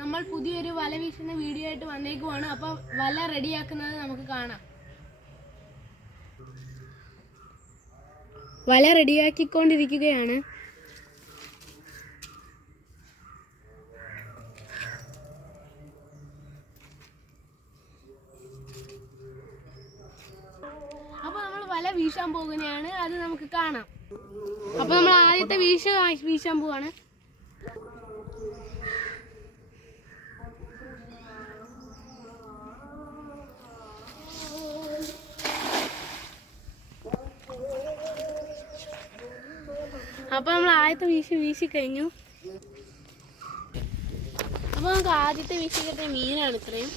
നമ്മൾ പുതിയൊരു വല വീശുന്ന വീഡിയോ ആയിട്ട് വന്നേക്കുവാണ്. അപ്പൊ വല റെഡിയാക്കുന്നത് നമുക്ക് കാണാം. വല റെഡിയാക്കിക്കൊണ്ടിരിക്കുകയാണ് അപ്പൊ നമ്മൾ വല വീശാൻ പോകുകയാണ് അത് നമുക്ക് കാണാം. അപ്പൊ നമ്മൾ ആദ്യത്തെ വീശ വീശാൻ പോവാണ്. അപ്പൊ നമ്മൾ ആദ്യത്തെ വീശി വീശി കഴിഞ്ഞു. അപ്പൊ നമുക്ക് ആദ്യത്തെ വീശി കിട്ടിയ മീനാണ് ഇത്രയും.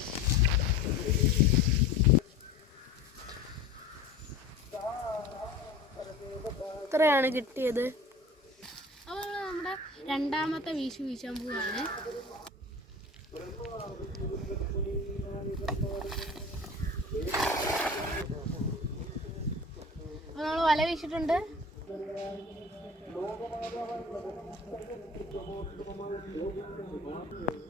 ഇത്രയാണ് കിട്ടിയത്. അപ്പൊ നമ്മൾ നമ്മുടെ രണ്ടാമത്തെ വീശി വീശാൻ പോവാണ്. അപ്പൊ നമ്മൾ വല വീശിട്ടുണ്ട്. ഗായ്സ്